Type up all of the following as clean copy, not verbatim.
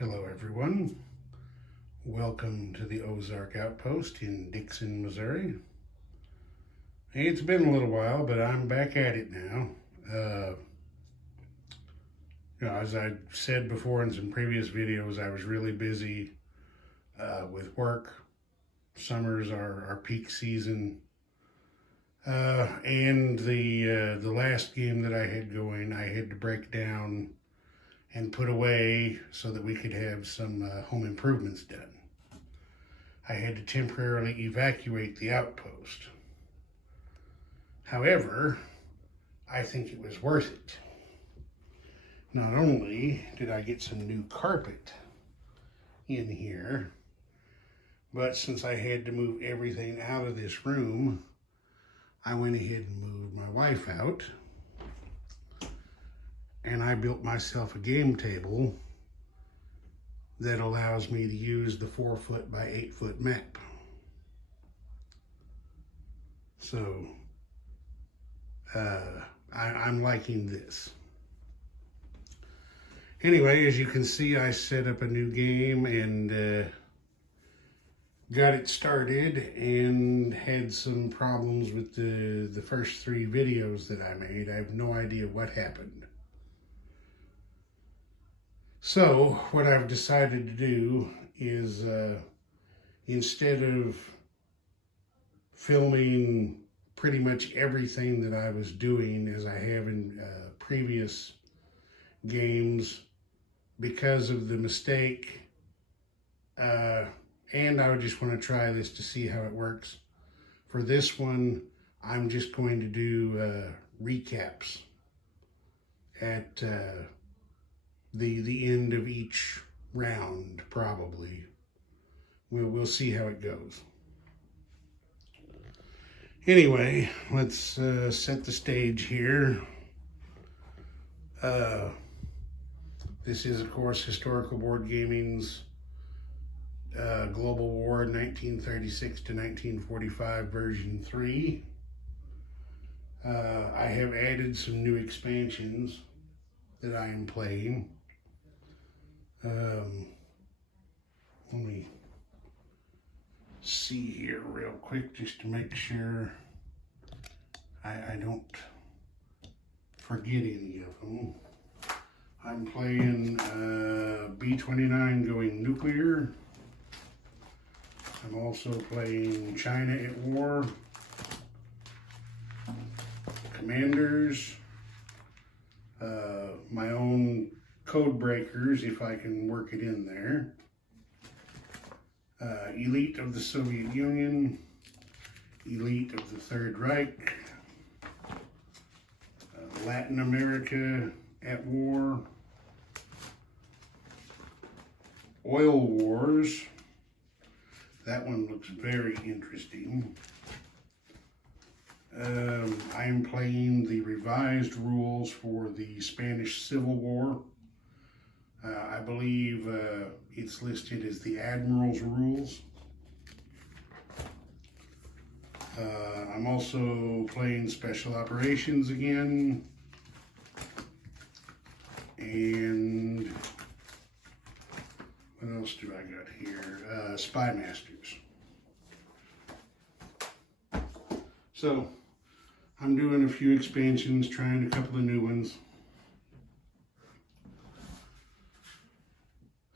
Hello everyone. Welcome to the Ozark Outpost in Dixon, Missouri. It's been a little while, but I'm back at it now. As I said before in some previous videos, I was really busy with work. Summer's our peak season. And the last game that I had going, I had to break down and put away so that we could have some home improvements done. I had to temporarily evacuate the outpost. However, I think it was worth it. Not only did I get some new carpet in here, but since I had to move everything out of this room, I went ahead and moved my wife out. And I built myself a game table that allows me to use the 4-foot by 8-foot map. So I'm liking this. Anyway, as you can see, I set up a new game and got it started and had some problems with the first 3 videos that I made. I have no idea what happened. So what I've decided to do is instead of filming pretty much everything that I was doing as I have in previous games because of the mistake, and I would just want to try this to see how it works. For this one, I'm just going to do recaps at the end of each round, probably. We'll see how it goes. Anyway, let's set the stage here. This is, of course, Historical Board Gaming's Global War 1936 to 1945 version 3. I have added some new expansions that I am playing. Let me see here real quick just to make sure I don't forget any of them. I'm playing B-29 going nuclear. I'm also playing China at War, Commanders, my own code breakers, if I can work it in there. Elite of the Soviet Union, Elite of the Third Reich, Latin America at War, Oil Wars. That one looks very interesting. I am playing the revised rules for the Spanish Civil War. I believe it's listed as the Admiral's Rules. I'm also playing Special Operations again. And what else do I got here? Spy Masters. So I'm doing a few expansions, trying a couple of new ones.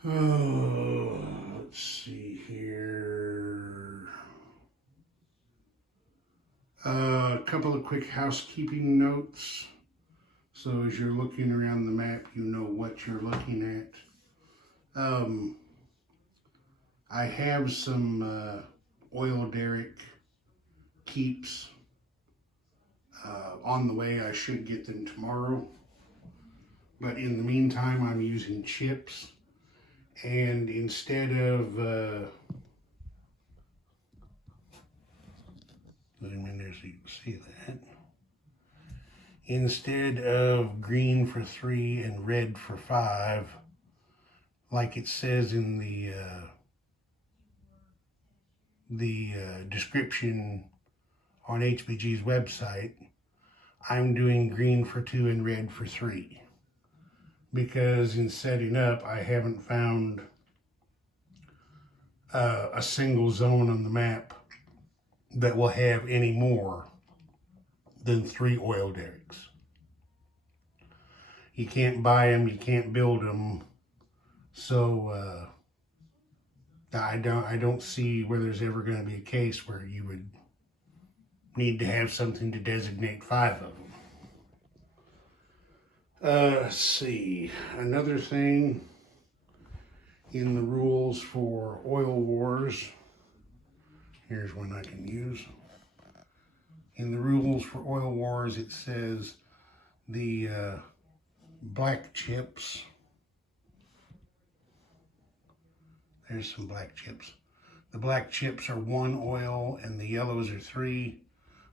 Oh, let's see here. A couple of quick housekeeping notes. So as you're looking around the map, you know what you're looking at. I have some oil derrick keeps on the way. I should get them tomorrow. But in the meantime, I'm using chips. And instead of, put them in there so you can see that. Instead of green for 3 and red for 5, like it says in the description on HBG's website, I'm doing green for 2 and red for 3. because in setting up, I haven't found a single zone on the map that will have any more than 3 oil derricks. You can't buy them, you can't build them, so I don't see where there's ever going to be a case where you would need to have something to designate 5 of them. Let's see, another thing in the rules for oil wars, here's one I can use. In the rules for oil wars, it says the black chips, there's some black chips. The black chips are 1 oil and the yellows are 3.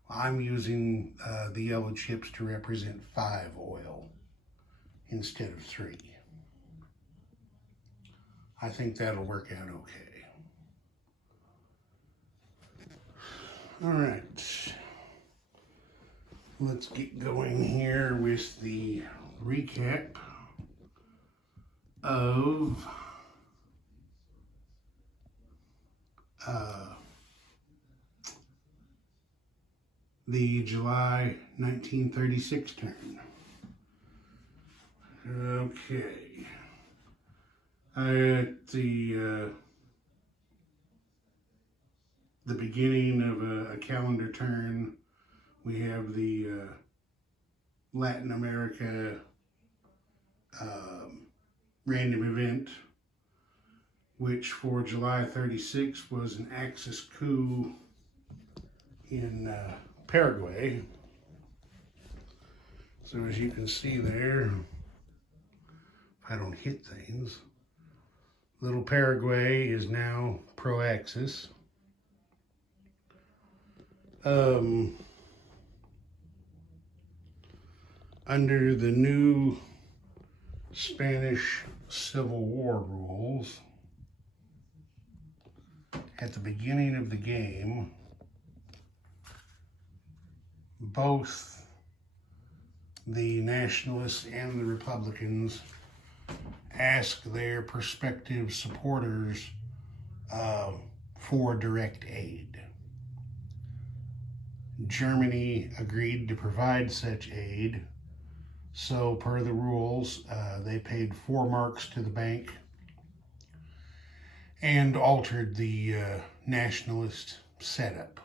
I'm using the yellow chips to represent 5 oil instead of 3. I think that'll work out okay. All right. Let's get going here with the recap of the July 1936 turn. Okay. At the beginning of a calendar turn, we have the Latin America random event, which for July 36 was an Axis coup in Paraguay. So as you can see there, if I don't hit things, little Paraguay is now pro-Axis. Under the new Spanish Civil War rules, at the beginning of the game, both the Nationalists and the Republicans ask their prospective supporters for direct aid. Germany agreed to provide such aid, so per the rules, they paid 4 marks to the bank and altered the nationalist setup.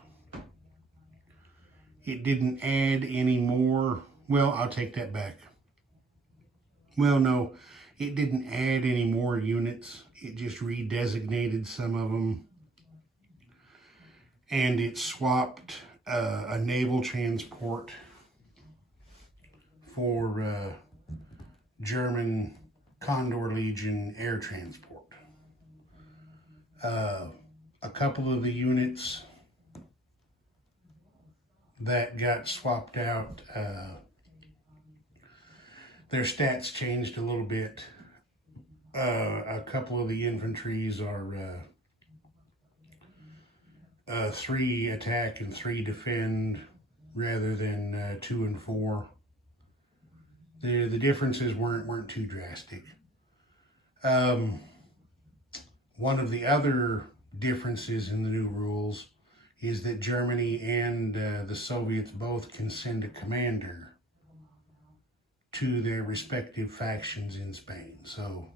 It didn't add any more. Well, I'll take that back. Well, no, it didn't add any more units. It just redesignated some of them. And it swapped a naval transport for German Condor Legion air transport. A couple of the units that got swapped out, their stats changed a little bit. A couple of the infantries are 3 attack and 3 defend rather than 2 and 4. The differences weren't too drastic. One of the other differences in the new rules is that Germany and the Soviets both can send a commander to their respective factions in Spain. So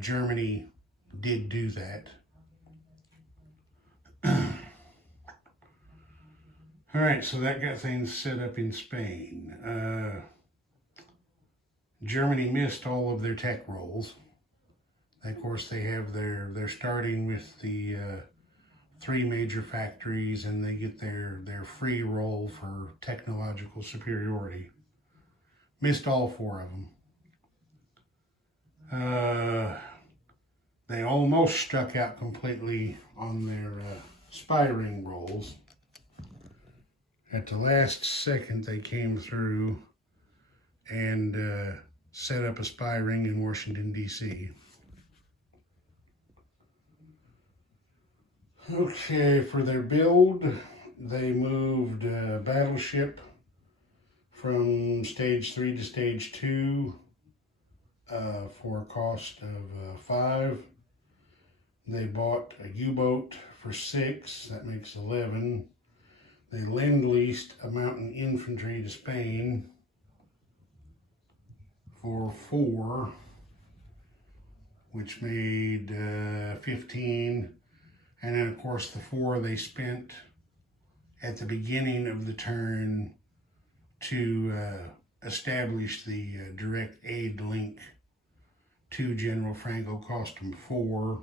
Germany did do that. All right, so that got things set up in Spain. Germany missed all of their tech rolls. Of course, they have they're starting with the 3 major factories, and they get their free roll for technological superiority. Missed all 4 of them. They almost struck out completely on their spy ring rolls. At the last second, they came through and set up a spy ring in Washington, D.C. Okay, for their build, they moved Battleship from stage 3 to stage 2. for a cost of 5. They bought a U-boat for 6, that makes 11. They lend-leased a mountain infantry to Spain for 4, which made 15. And then, of course, the 4 they spent at the beginning of the turn to establish the direct aid link to General Franco, cost them 4.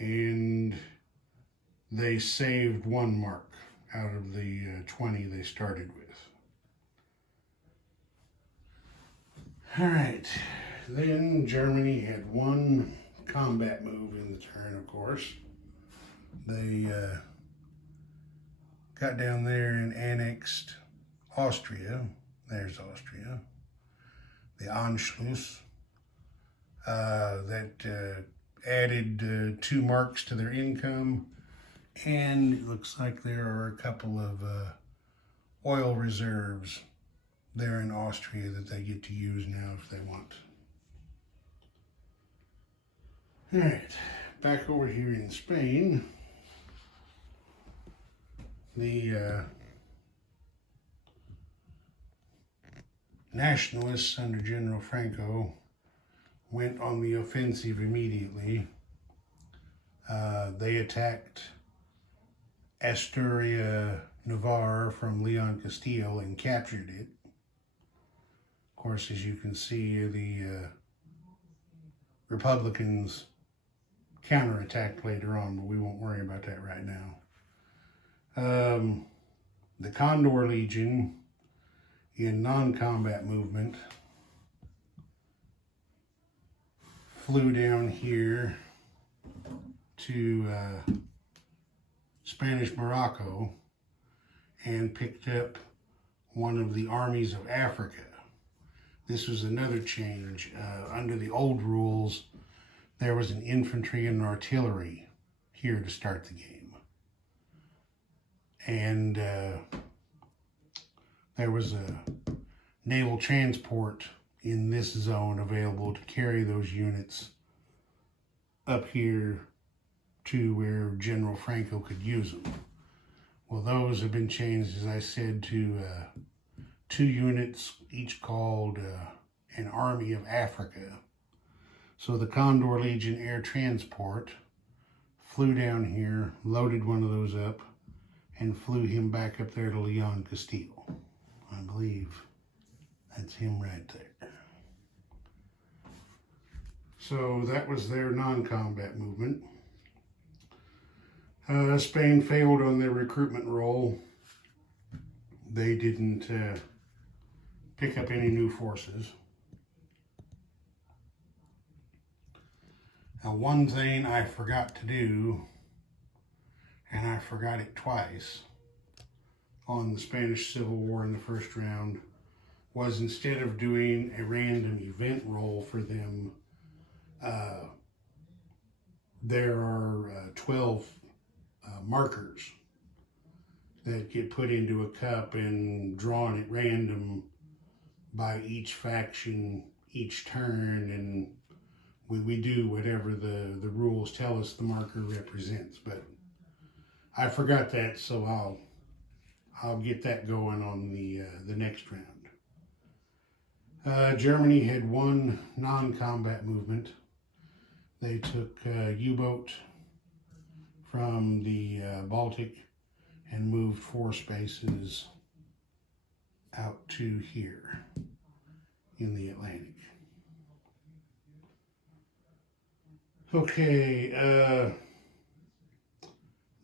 And they saved 1 mark out of the 20 they started with. All right, then Germany had 1 combat move in the turn, of course. They got down there and annexed Austria. There's Austria. The Anschluss. That added 2 marks to their income. And it looks like there are a couple of oil reserves there in Austria that they get to use now if they want. All right, back over here in Spain. The nationalists under General Franco went on the offensive immediately. They attacked Asturias, Navarre from Leon Castile and captured it. Of course, as you can see, the Republicans counterattacked later on, but we won't worry about that right now. The Condor Legion in non-combat movement flew down here to Spanish Morocco and picked up one of the armies of Africa. This was another change. Under the old rules, there was an infantry and an artillery here to start the game. And there was a naval transport in this zone available to carry those units up here to where General Franco could use them. Well, those have been changed, as I said, to 2 units, each called an Army of Africa. So the Condor Legion Air Transport flew down here, loaded one of those up, and flew him back up there to Leon Castile. I believe that's him right there. So that was their non-combat movement. Spain failed on their recruitment role. They didn't pick up any new forces. Now, one thing I forgot to do, and I forgot it twice on the Spanish Civil War in the first round, was instead of doing a random event roll for them, there are 12 markers that get put into a cup and drawn at random by each faction each turn, and we do whatever the rules tell us the marker represents. But I forgot that, so I'll get that going on the next round. Germany had 1 non-combat movement. They took a U-boat from the Baltic and moved 4 spaces out to here in the Atlantic. Okay,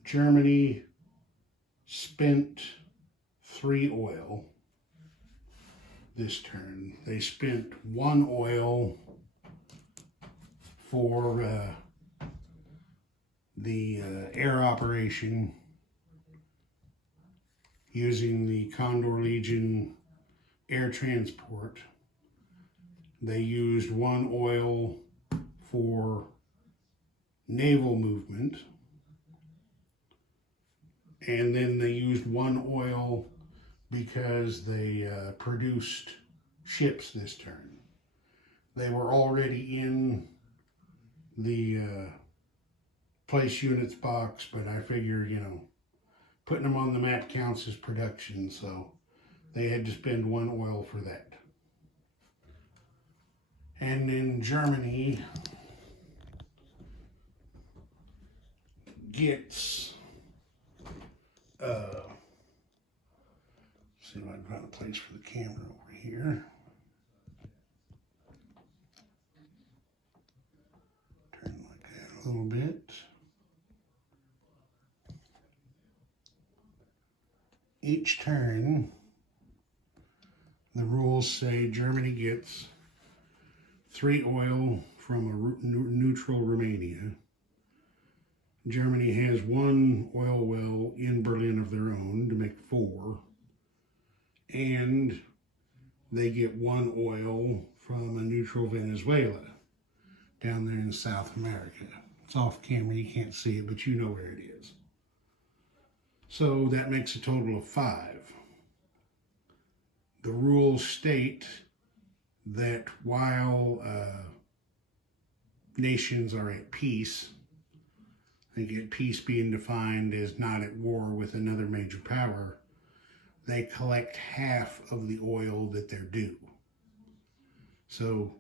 Germany spent 3 oil this turn. They spent 1 oil for the air operation using the Condor Legion air transport. They used 1 oil for naval movement, and then they used 1 oil because they produced ships this turn. They were already in the place units box, but I figured, you know, putting them on the map counts as production, so they had to spend 1 oil for that. And then Germany gets, see if I can find a place for the camera over here. Turn like that a little bit. Each turn, the rules say Germany gets 3 oil from a neutral Romania. Germany has 1 oil well in Berlin of their own to make 4. And they get 1 oil from a neutral Venezuela down there in South America. It's off camera, you can't see it, but you know where it is. So that makes a total of 5. The rules state that while nations are at peace, they get peace being defined as not at war with another major power, they collect half of the oil that they're due. So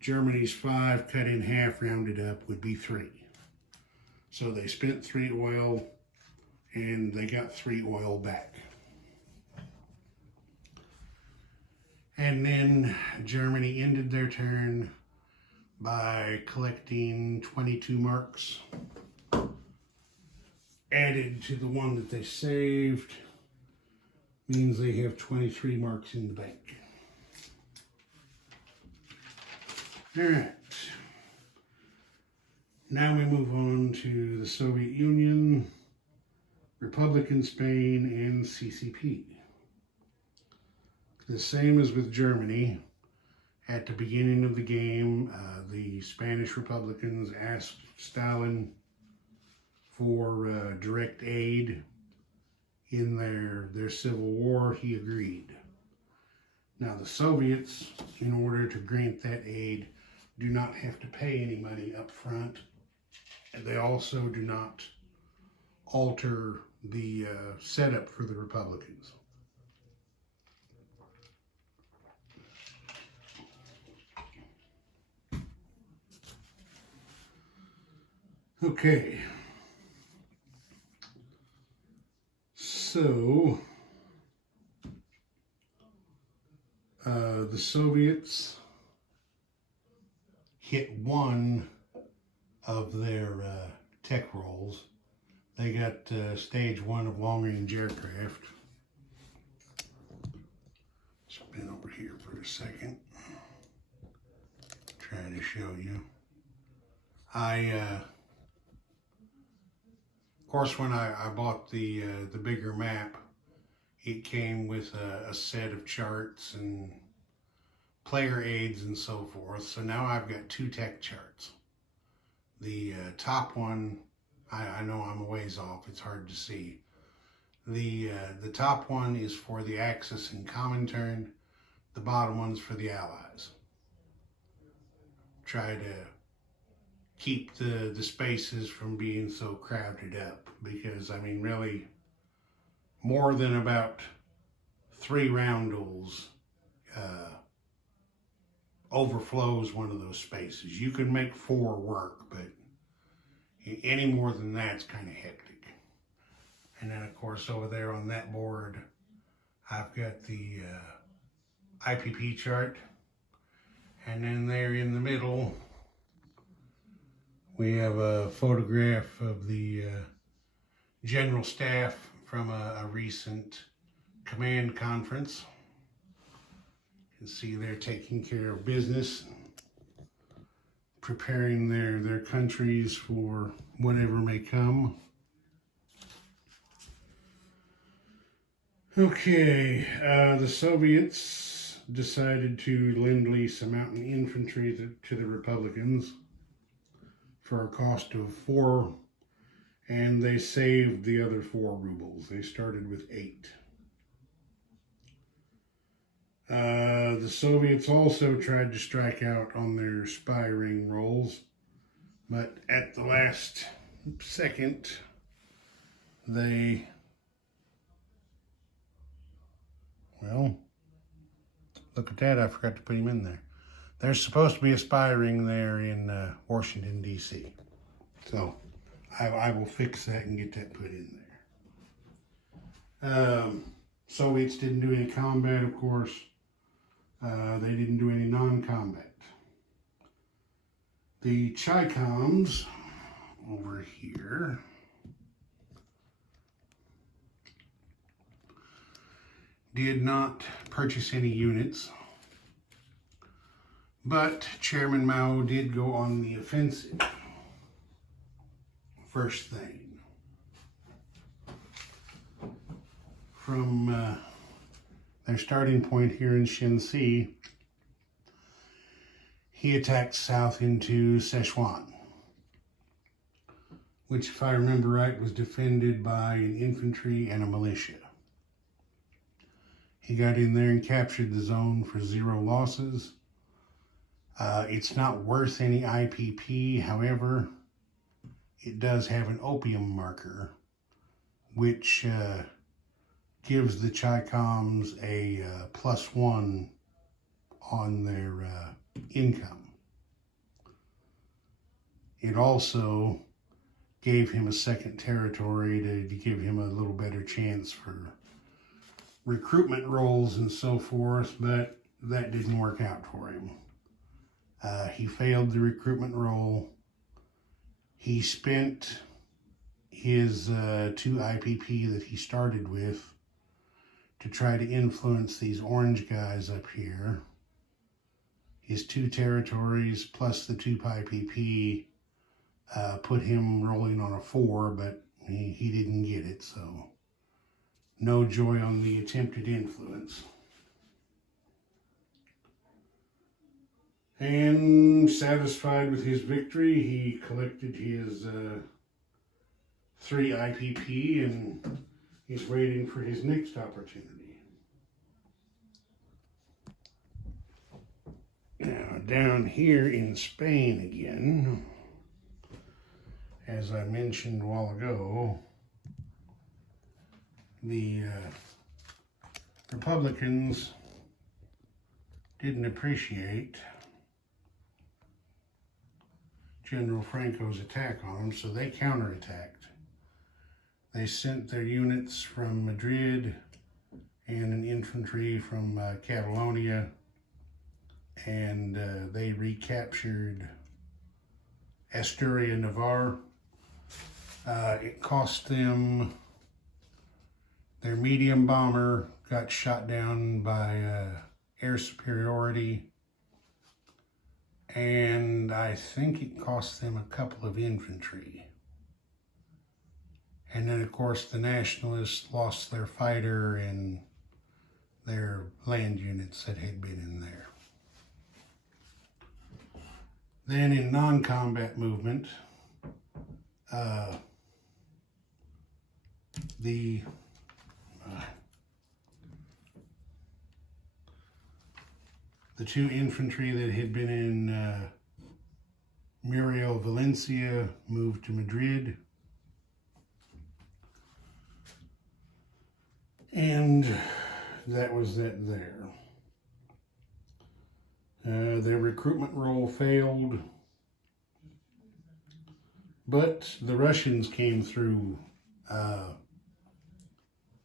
Germany's 5 cut in half, rounded up, would be 3. So they spent 3 oil and they got 3 oil back. And then Germany ended their turn by collecting 22 marks, added to the one that they saved, means they have 23 marks in the bank. All right. Now we move on to the Soviet Union, Republican Spain, and CCP. The same as with Germany. At the beginning of the game, the Spanish Republicans asked Stalin for direct aid in their civil war. He agreed. Now the Soviets, in order to grant that aid, do not have to pay any money up front, and they also do not alter the setup for the Republicans. Okay, so the Soviets hit one of their tech rolls. They got stage 1 of long-range aircraft. Spin over here for a second. Try to show you. Of course, when I bought the bigger map, it came with a set of charts and player aids and so forth. So now I've got 2 tech charts. The top one, I know I'm a ways off, it's hard to see. The top one is for the Axis and Comintern. The bottom one's for the Allies. Try to keep the spaces from being so crowded up, because I mean really more than about 3 roundels overflows one of those spaces. You can make 4 work, but any more than that's kind of hectic. And then of course over there on that board I've got the IPP chart, and then there in the middle we have a photograph of the General Staff from a recent command conference. You can see they're taking care of business, preparing their countries for whatever may come. Okay, the Soviets decided to lend-lease a mountain infantry to the Republicans for a cost of 4, and they saved the other 4 rubles. They started with 8. The Soviets also tried to strike out on their spy ring rolls, but at the last second, they, well, look at that, I forgot to put him in there. There's supposed to be a spy ring there in Washington, D.C. So I will fix that and get that put in there. Soviets didn't do any combat, of course. They didn't do any non-combat. The Chi-Coms over here did not purchase any units, but Chairman Mao did go on the offensive. First thing, from their starting point here in Shenxi, he attacked south into Sichuan, which, if I remember right, was defended by an infantry and a militia. He got in there and captured the zone for 0 losses. It's not worth any IPP, however, it does have an opium marker, which gives the Chi-Coms a +1 on their income. It also gave him a second territory to give him a little better chance for recruitment roles and so forth, but that didn't work out for him. He failed the recruitment role. He spent his 2 IPP that he started with to try to influence these orange guys up here. His 2 territories plus the 2 IPP put him rolling on a 4, but he didn't get it, so no joy on the attempted influence. And satisfied with his victory, he collected his 3 IPP and he's waiting for his next opportunity. Now, down here in Spain again, as I mentioned a while ago, the Republicans didn't appreciate General Franco's attack on them, so they counterattacked. They sent their units from Madrid and an infantry from Catalonia, and they recaptured Asturias, Navarre. It cost them, their medium bomber got shot down by air superiority, and I think it cost them a couple of infantry. And then, of course, the Nationalists lost their fighter and their land units that had been in there. Then in non-combat movement, the two infantry that had been in Muriel, Valencia, moved to Madrid. And that was that there. Their recruitment role failed, but the Russians came through.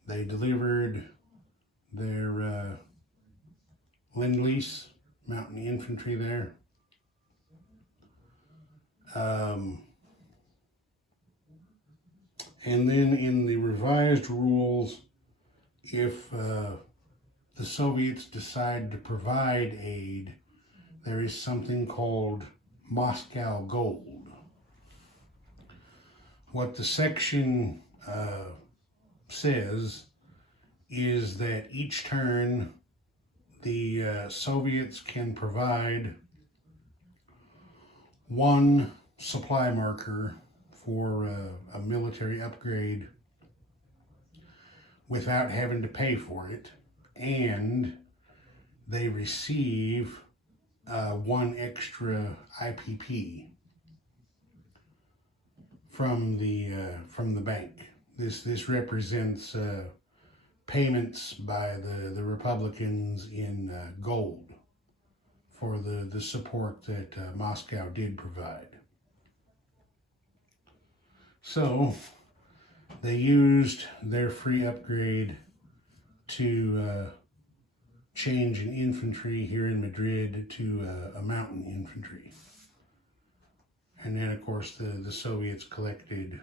They delivered their Lend-Lease mountain infantry there. And then in the revised rules, if the Soviets decide to provide aid, there is something called Moscow Gold. What the section says is that each turn the Soviets can provide 1 supply marker for a military upgrade without having to pay for it, and they receive 1 extra IPP from the bank. This represents payments by the Republicans in gold for the support that Moscow did provide. So they used their free upgrade to change an infantry here in Madrid to a mountain infantry. And then, of course, the Soviets collected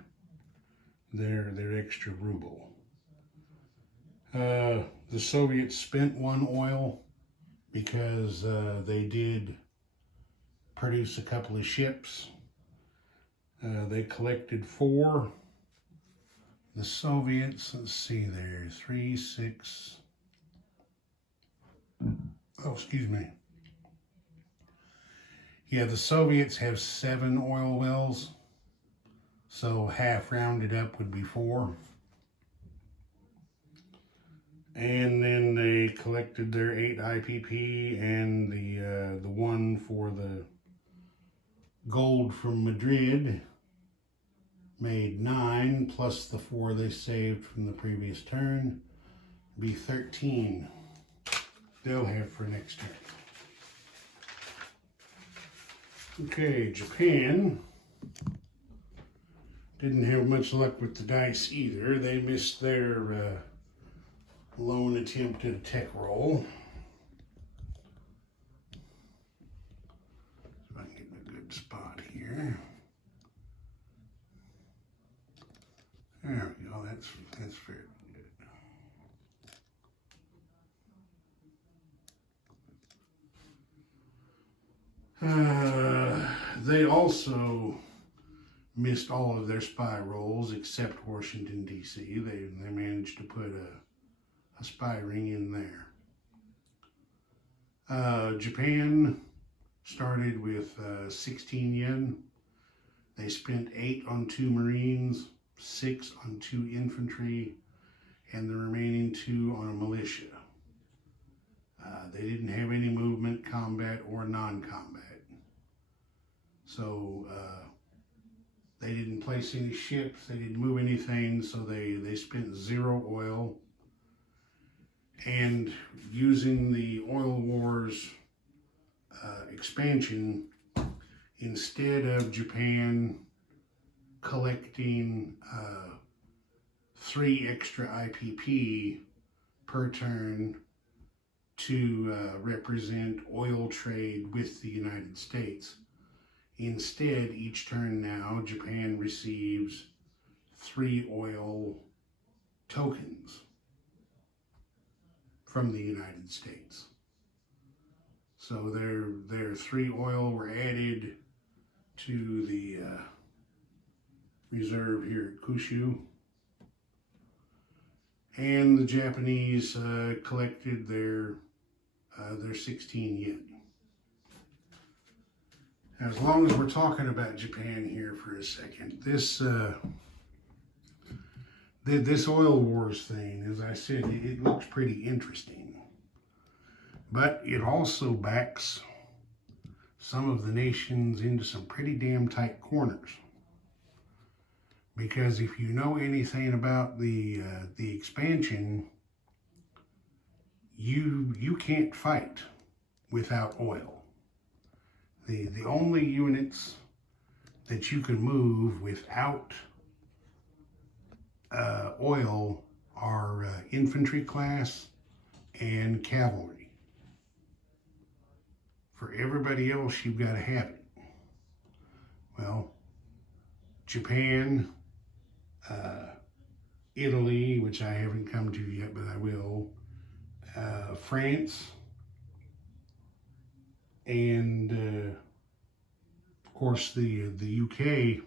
their extra ruble. The Soviets spent 1 oil because they did produce a couple of ships. They collected 4. The Soviets, let's see there, 3, 6, oh, excuse me. Yeah, the Soviets have 7 oil wells, so half rounded up would be 4. And then they collected their 8 IPP and the 1 for the gold from Madrid made 9, plus the 4 they saved from the previous turn, be 13 they'll have for next turn. Okay, Japan didn't have much luck with the dice either. They missed their lone attempt at a tech roll. So I can get in a good spot here. There we go, that's fairly good. They also missed all of their spy rolls except Washington, D.C. They managed to put a spy ring in there. Japan started with 16 yen. They spent 8 on 2 Marines, 6 on 2 infantry, and the remaining 2 on a militia. They didn't have any movement, combat, or non-combat. So they didn't place any ships, they didn't move anything, so they spent 0 oil. And using the Oil Wars expansion, instead of Japan collecting 3 extra IPP per turn to represent oil trade with the United States, instead, each turn now, Japan receives 3 oil tokens from the United States. So their 3 oil were added to the reserve here at Kyushu. And the Japanese collected their 16 yen. Now, as long as we're talking about Japan here for a second, this Oil Wars thing, as I said, it looks pretty interesting. But it also backs some of the nations into some pretty damn tight corners. Because if you know anything about the expansion, you can't fight without oil. The only units that you can move without oil are infantry class and cavalry. For everybody else, you've got to have it. Well, Japan, Italy, which I haven't come to yet, but I will, France, and of course the UK.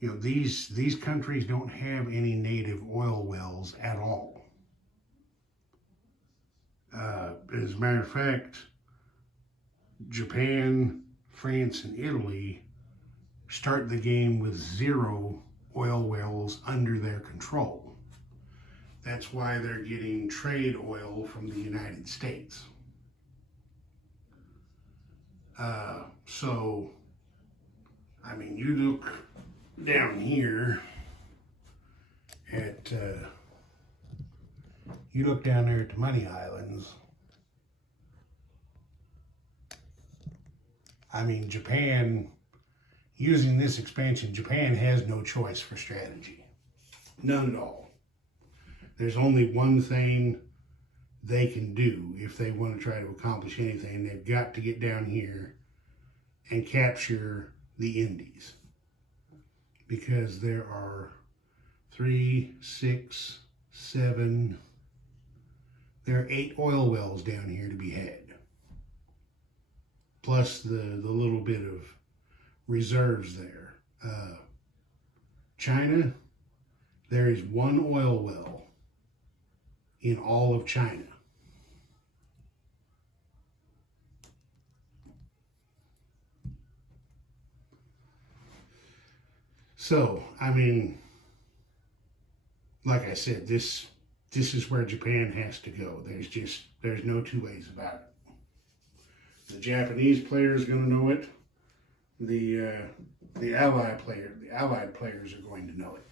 You know, these countries don't have any native oil wells at all. As a matter of fact, Japan, France, and Italy start the game with 0 oil wells under their control. That's why they're getting trade oil from the United States. So, I mean, you look down here at, you look down there at the Money Islands. I mean, Japan, using this expansion, Japan has no choice for strategy. None at all. There's only one thing they can do if they want to try to accomplish anything. They've got to get down here and capture the Indies. Because there are 3, 6, 7, there are 8 oil wells down here to be had. Plus the little bit of reserves there. China, there is 1 oil well in all of China. So, I mean, like I said, this is where Japan has to go. There's no two ways about it. The Japanese player is going to know it. The Allied players are going to know it.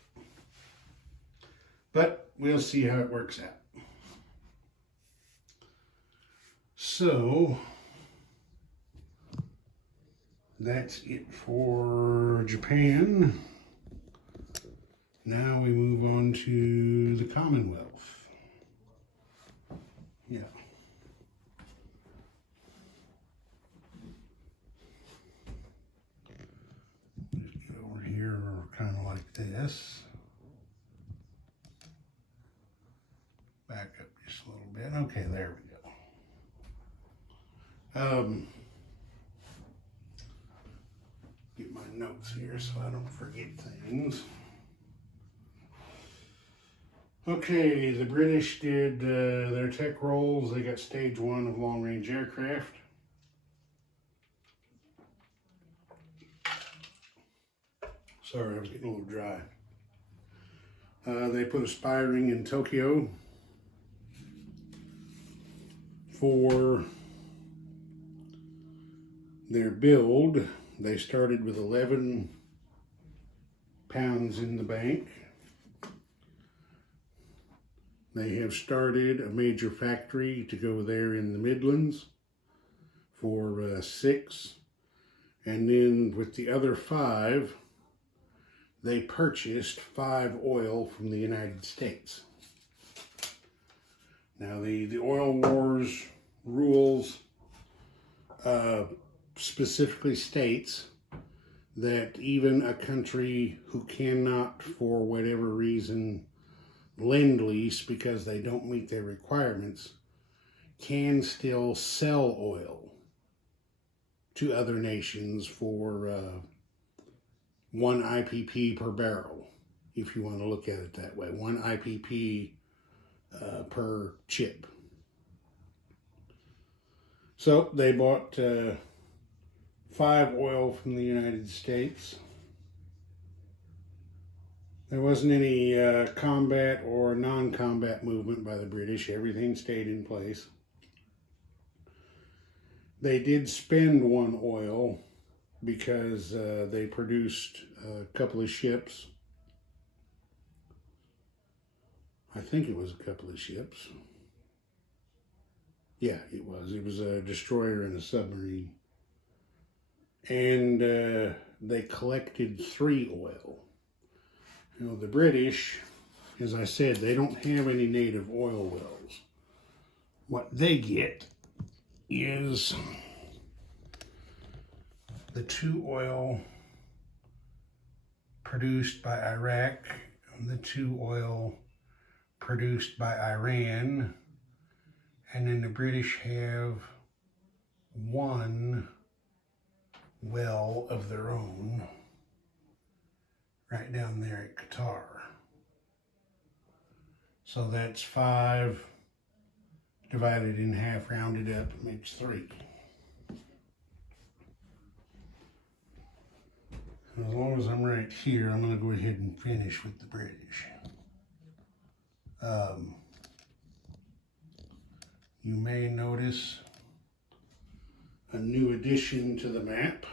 But we'll see how it works out. So that's it for Japan. Now we move on to the Commonwealth. Yeah. Just get over here kind of like this. Back up just a little bit. Okay, there we go. Get my notes here so I don't forget things. Okay, the British did their tech rolls. They got stage 1 of long-range aircraft. Sorry, I was getting a little dry. They put a spy ring in Tokyo for their build. They started with 11 pounds in the bank. They have started a major factory to go there in the Midlands for 6. And then with the other 5, they purchased 5 oil from the United States. Now the oil wars rules specifically states that even a country who cannot, for whatever reason, lend lease because they don't meet their requirements, can still sell oil to other nations for 1 IPP per barrel, if you want to look at it that way. 1 IPP per chip. So they bought 5 oil from the United States. There wasn't any combat or non-combat movement by the British. Everything stayed in place. They did spend 1 oil because they produced a couple of ships. I think it was a couple of ships. Yeah, it was. It was a destroyer and a submarine. And they collected 3 oil. You know, the British, as I said, they don't have any native oil wells. What they get is the 2 oil produced by Iraq, the 2 oil produced by Iran, and then the British have 1 well of their own right down there at Qatar. So that's 5 divided in half, rounded up, makes 3. As long as I'm right here, I'm going to go ahead and finish with the British. You may notice a new addition to the map.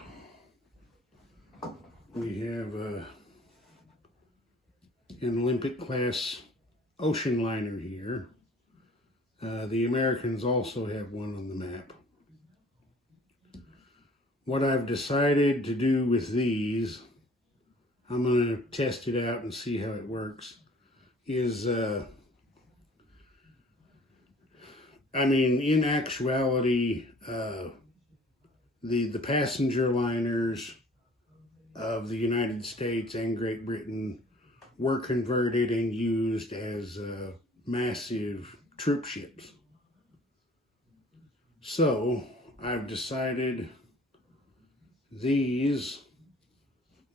We have an Olympic class ocean liner here. The Americans also have one on the map. What I've decided to do with these, I'm going to test it out and see how it works, is, in actuality, the passenger liners of the United States and Great Britain were converted and used as massive troop ships. So I've decided these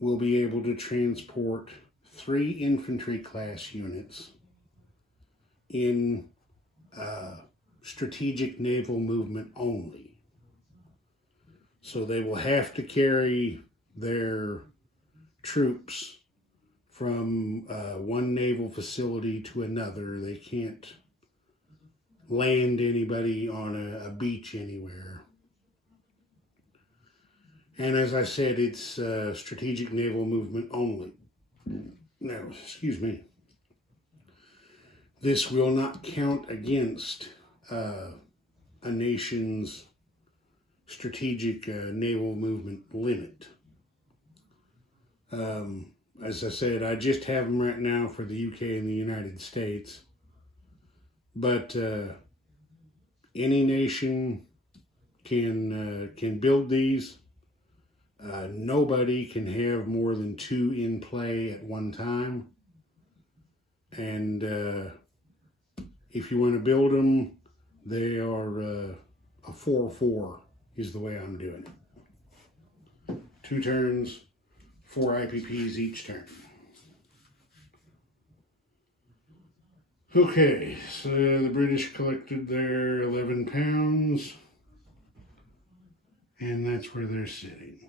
will be able to transport 3 infantry class units in strategic naval movement only. So they will have to carry their troops from one naval facility to another. They can't land anybody on a beach anywhere. And as I said, it's strategic naval movement only. Now, excuse me. This will not count against a nation's strategic naval movement limit. As I said, I just have them right now for the UK and the United States. But any nation can build these. Nobody can have more than 2 in play at one time. And if you want to build them, they are a 4-4 is the way I'm doing it. 2 turns, 4 IPPs each turn. Okay, so the British collected their 11 pounds, and that's where they're sitting.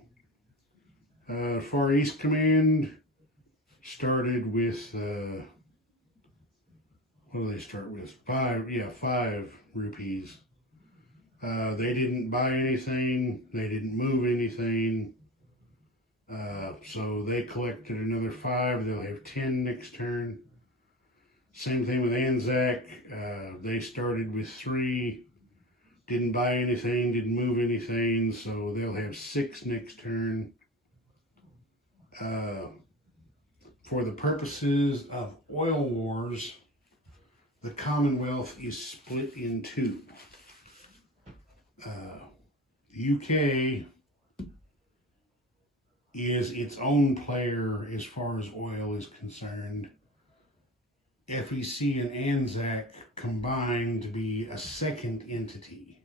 Far East Command started with, what do they start with? 5 rupees. They didn't buy anything, they didn't move anything, so they collected another 5. They'll have 10 next turn. Same thing with Anzac. They started with 3, didn't buy anything, didn't move anything, so they'll have 6 next turn. For the purposes of oil wars, the Commonwealth is split in 2. The UK is its own player as far as oil is concerned. FEC and Anzac combine to be a second entity.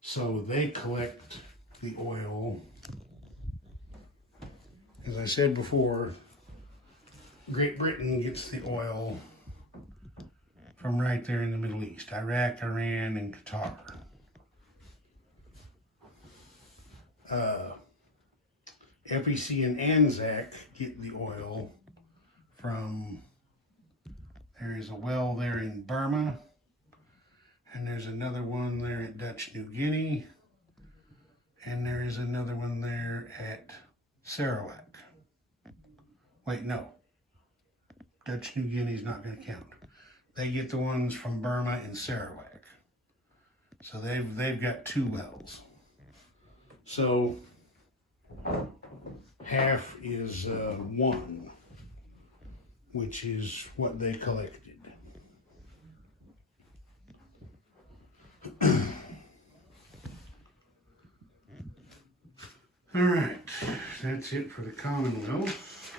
So they collect the oil. As I said before, Great Britain gets the oil from right there in the Middle East, Iraq, Iran, and Qatar. FEC and Anzac get the oil from, there is a well there in Burma, and there's another one there at Dutch New Guinea, and there is another one there at Sarawak. Wait, no. Dutch New Guinea is not going to count. They get the ones from Burma and Sarawak. So they've got 2 wells. So half is 1, which is what they collected. All right, that's it for the Commonwealth.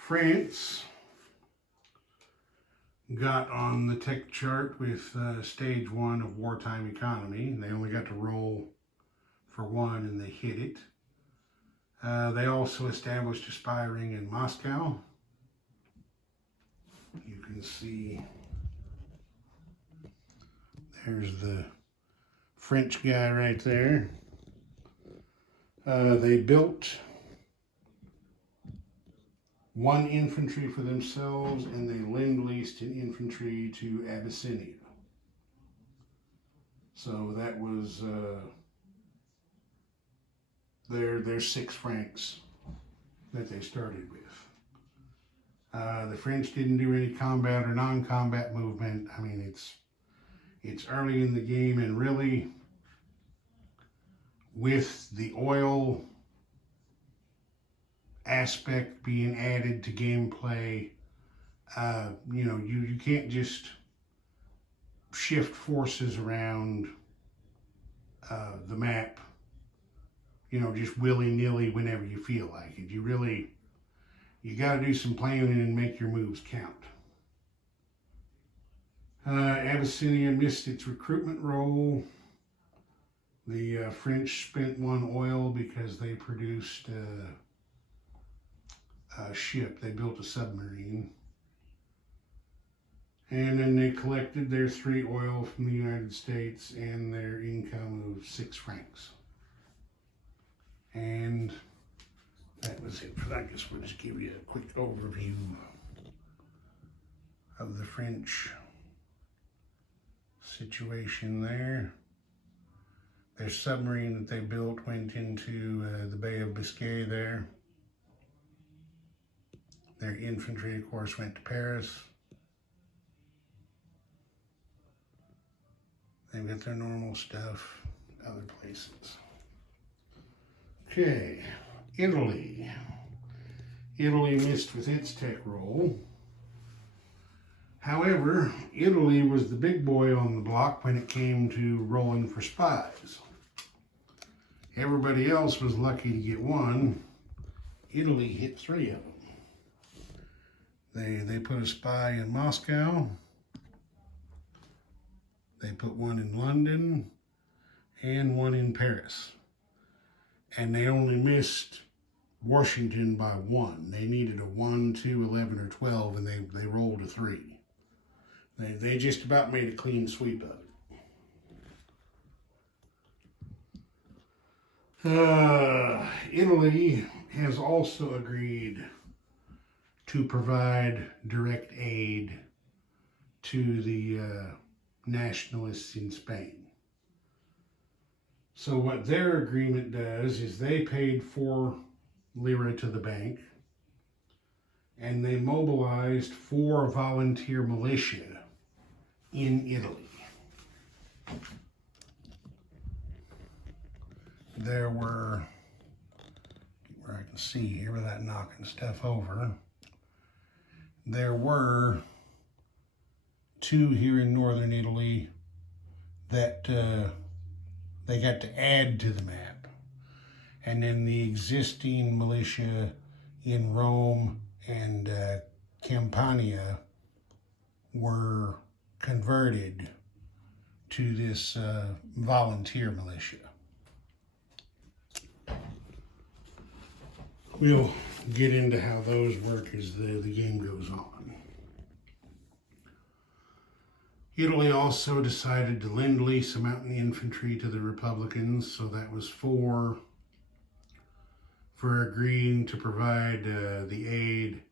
France got on the tech chart with stage 1 of wartime economy. They only got to roll for 1 and they hit it. They also established a spy ring in Moscow. You can see there's the French guy right there. They built 1 infantry for themselves, and they lend-leased an infantry to Abyssinia. So that was their 6 francs that they started with. The French didn't do any combat or non-combat movement. I mean, it's early in the game, and really, with the oil aspect being added to gameplay, you know, you can't just shift forces around the map, you know, just willy-nilly whenever you feel like it. You got to do some planning and make your moves count. Abyssinia missed its recruitment role. The French spent 1 oil because they produced a ship. They built a submarine. And then they collected their 3 oil from the United States and their income of 6 francs. And that was it for that. I guess we'll just give you a quick overview of the French situation there. Their submarine that they built went into the Bay of Biscay there. Their infantry, of course, went to Paris. They've got their normal stuff other places. Okay, Italy. Italy missed with its tech role. However, Italy was the big boy on the block when it came to rolling for spies. Everybody else was lucky to get 1. Italy hit 3 of them. They put a spy in Moscow. They put 1 in London and 1 in Paris. And they only missed Washington by 1. They needed a 1, 2, 11, or 12, and they rolled a 3. They just about made a clean sweep of it. Italy has also agreed to provide direct aid to the nationalists in Spain. So what their agreement does is they paid 4 lira to the bank, and they mobilized 4 volunteer militia in Italy. There were, where I can see here without knocking stuff over, there were 2 here in northern Italy that they got to add to the map. And then the existing militia in Rome and Campania were converted to this volunteer militia. We'll get into how those work as the game goes on. Italy also decided to lend-lease some mountain infantry to the Republicans, so that was 4 for agreeing to provide the aid.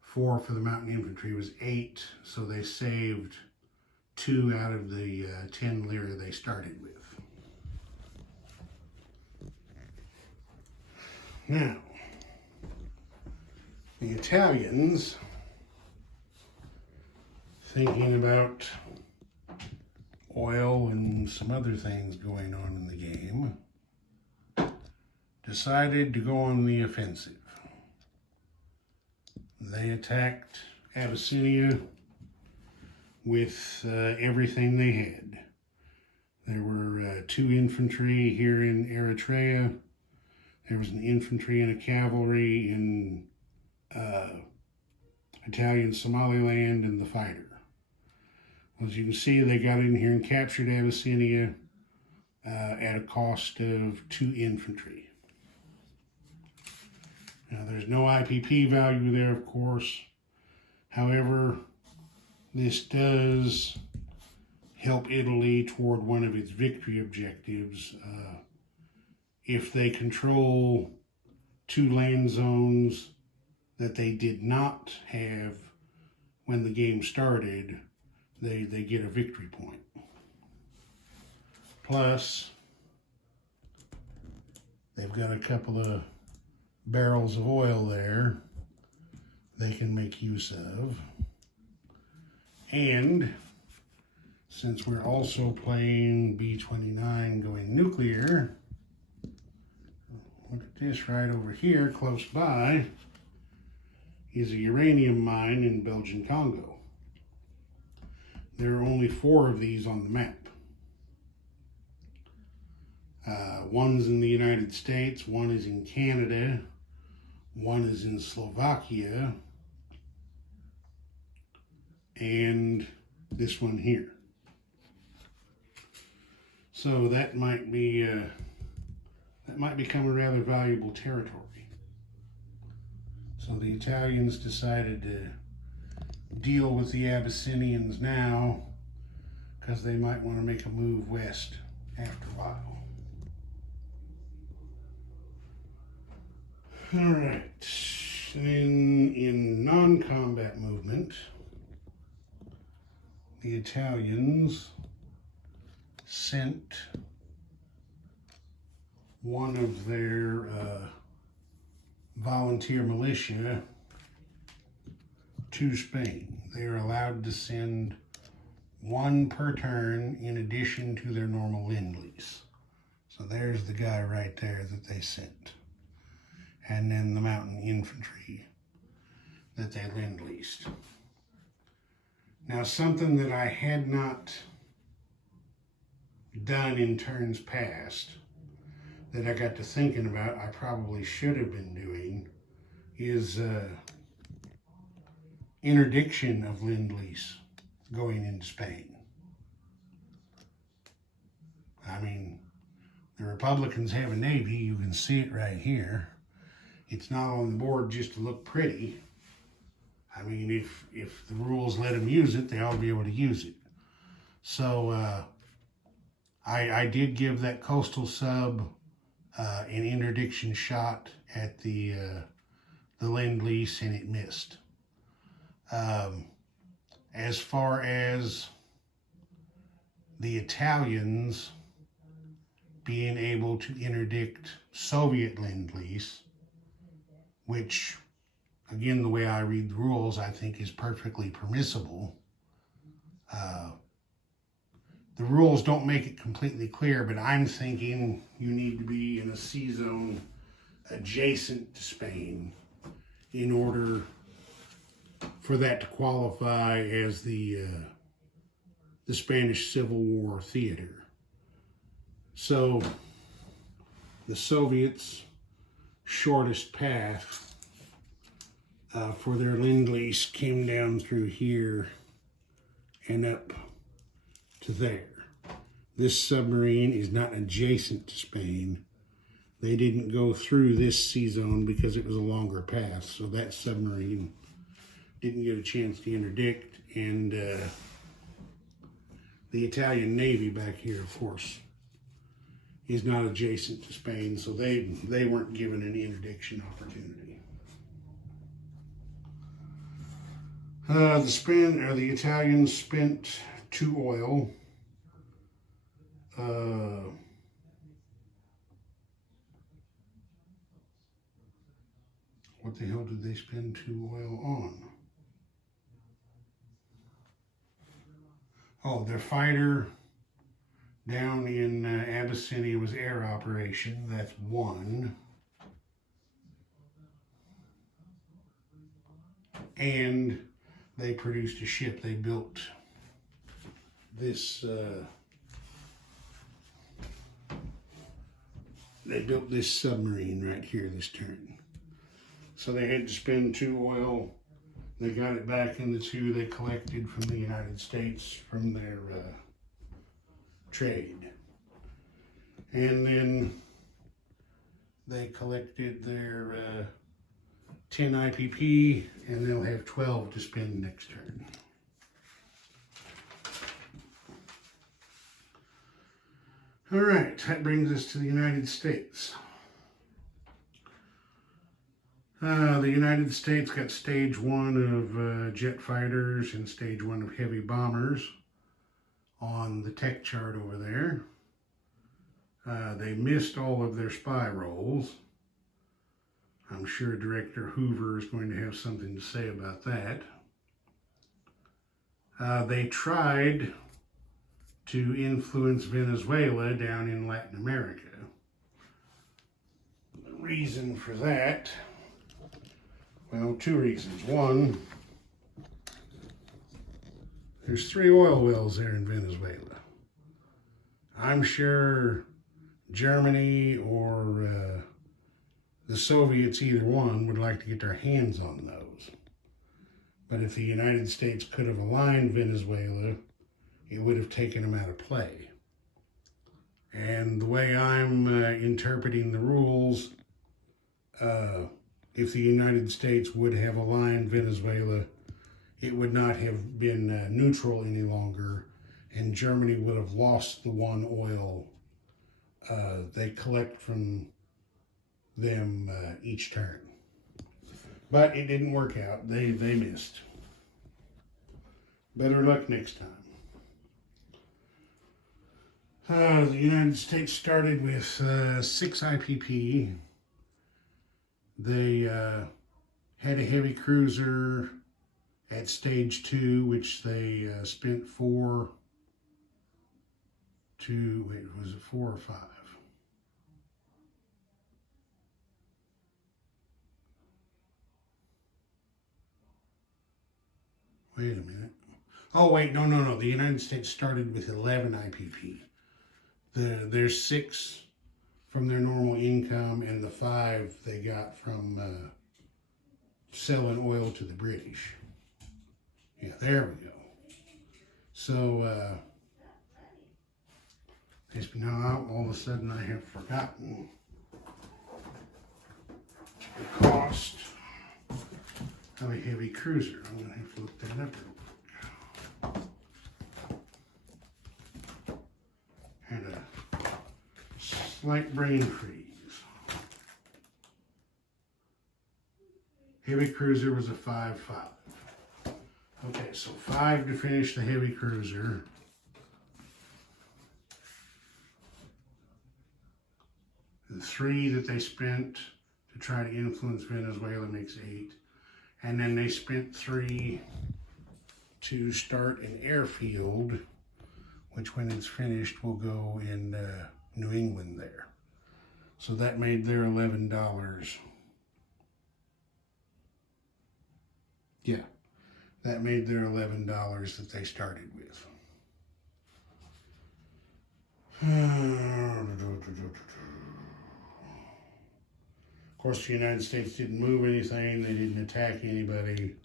4 for the mountain infantry was 8, so they saved 2 out of the 10 lira they started with. Now, the Italians, thinking about oil and some other things going on in the game, decided to go on the offensive. They attacked Abyssinia with everything they had. There were 2 infantry here in Eritrea. There was an infantry and a cavalry in Italian Somaliland, and the fighter. As you can see, they got in here and captured Abyssinia at a cost of 2 infantry. Now, there's no IPP value there, of course. However, this does help Italy toward one of its victory objectives. If they control 2 land zones that they did not have when the game started, they get a victory point. Plus, they've got a couple of barrels of oil there they can make use of. And since we're also playing B-29 going nuclear, look at this right over here close by is a uranium mine in Belgian Congo. There are only 4 of these on the map. One's in the United States, one is in Canada, one is in Slovakia, and this one here. So that might become a rather valuable territory. So the Italians decided to deal with the Abyssinians now because they might want to make a move west after a while. All right, in non-combat movement, the Italians sent one of their volunteer militia to Spain. They are allowed to send 1 per turn in addition to their normal Lend-Lease. So there's the guy right there that they sent. And then the mountain infantry that they Lend-Leased. Now, something that I had not done in turns past that I got to thinking about I probably should have been doing is interdiction of Lend-Lease going into Spain. I mean, the Republicans have a navy, you can see it right here. It's not on the board just to look pretty. I mean, if the rules let them use it, they ought to be able to use it. So I did give that coastal sub an interdiction shot at the Lend-Lease, and it missed. As far as the Italians being able to interdict Soviet Lend-Lease, which, again, the way I read the rules, I think is perfectly permissible. The rules don't make it completely clear, but I'm thinking you need to be in a sea zone adjacent to Spain in order for that to qualify as the Spanish Civil War theater. So the Soviets' shortest path for their Lend-Lease came down through here and up to there. This submarine is not adjacent to Spain. They didn't go through this sea zone because it was a longer path, so that submarine didn't get a chance to interdict, and the Italian Navy back here, of course, is not adjacent to Spain, so they weren't given an interdiction opportunity. The Italians spent 2 oil. What the hell did they spend 2 oil on? Oh, their fighter down in Abyssinia was air operation. That's 1. And they produced a ship. They built this submarine right here this turn. So they had to spend 2 oil. They got it back in the 2 they collected from the United States from their trade. And then they collected their 10 IPP, and they'll have 12 to spend next turn. All right, that brings us to the United States. The United States got stage 1 of jet fighters and stage 1 of heavy bombers on the tech chart over there. They missed all of their spy roles. I'm sure Director Hoover is going to have something to say about that. They tried to influence Venezuela down in Latin America. The reason for that, well, two reasons. One, there's 3 oil wells there in Venezuela. I'm sure Germany or the Soviets, either one, would like to get their hands on those. But if the United States could have aligned Venezuela, it would have taken them out of play. And the way I'm interpreting the rules, if the United States would have aligned Venezuela, it would not have been neutral any longer, and Germany would have lost the one oil they collect from them each turn. But it didn't work out. They missed. Better luck next time. The United States started with 6 IPP. They had a heavy cruiser at stage 2, which they spent 4 to, wait, was it 4 or 5? Wait a minute. Oh, wait, no. The United States started with 11 IPP. There's 6 from their normal income, and the 5 they got from selling oil to the British. Yeah, there we go. So, now all of a sudden I have forgotten the cost of a heavy cruiser. I'm going to have to look that up real quick. Had a slight brain freeze. Heavy cruiser was a 5.5. Okay, so 5 to finish the heavy cruiser. The 3 that they spent to try to influence Venezuela makes 8. And then they spent 3 to start an airfield, which when it's finished will go in New England there. So that made their $11. Yeah, that made their $11 that they started with. Of course, the United States didn't move anything. They didn't attack anybody.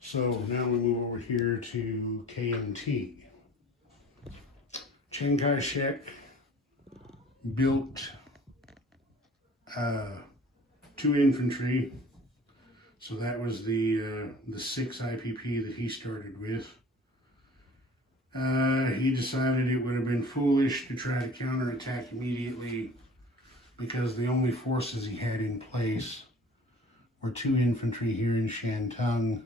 So now we move over here to KMT. Chiang Kai-shek built 2 infantry. So that was the 6 IPP that he started with. He decided it would have been foolish to try to counterattack immediately because the only forces he had in place were 2 infantry here in Shantung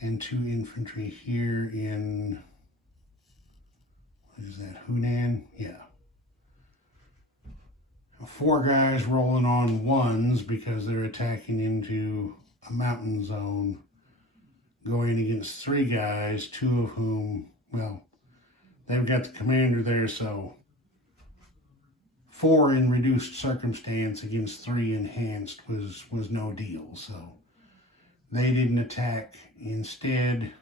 and 2 infantry here in, what is that, Hunan? Yeah. 4 guys rolling on 1s because they're attacking into a mountain zone, going against 3 guys, 2 of whom, well, they've got the commander there, so 4 in reduced circumstance against 3 enhanced was no deal. So they didn't attack. Instead,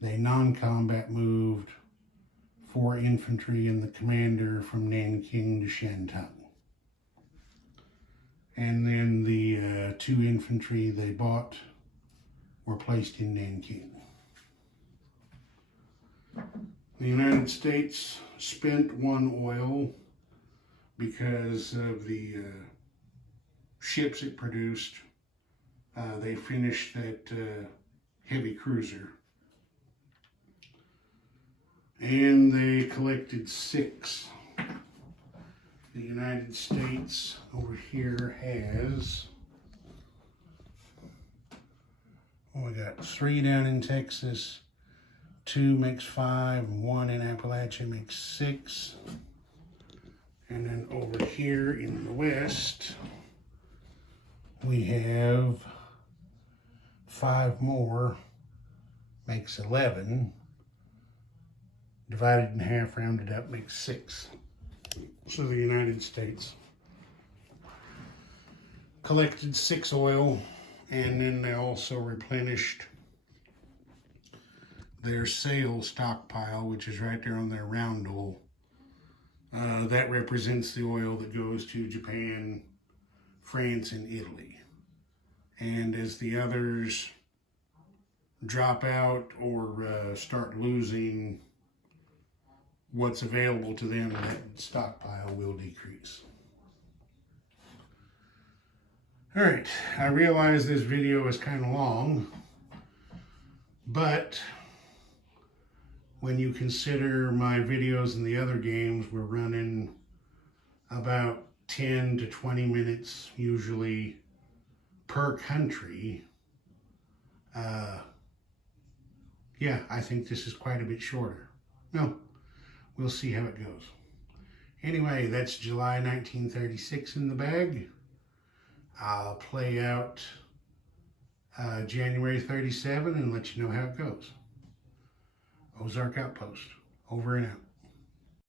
they non-combat moved 4 infantry and the commander from Nanking to Shantung. And then the 2 infantry they bought were placed in Nanking. The United States spent 1 oil because of the ships it produced. They finished that heavy cruiser. And they collected 6. The United States over here has Well, we got 3 down in Texas, 2 makes 5, 1 in Appalachia makes 6. And then over here in the West, we have 5 more, makes 11. Divided in half, rounded up, makes 6. So the United States collected 6 oil, and then they also replenished their sale stockpile, which is right there on their roundel. That represents the oil that goes to Japan, France, and Italy. And as the others drop out or start losing what's available to them, that stockpile will decrease. All right, I realize this video is kind of long, but when you consider my videos in the other games, we're running about 10 to 20 minutes usually per country. Yeah, I think this is quite a bit shorter. No, we'll see how it goes. Anyway, that's July 1936 in the bag. I'll play out January 37 and let you know how it goes. Ozark Outpost, over and out.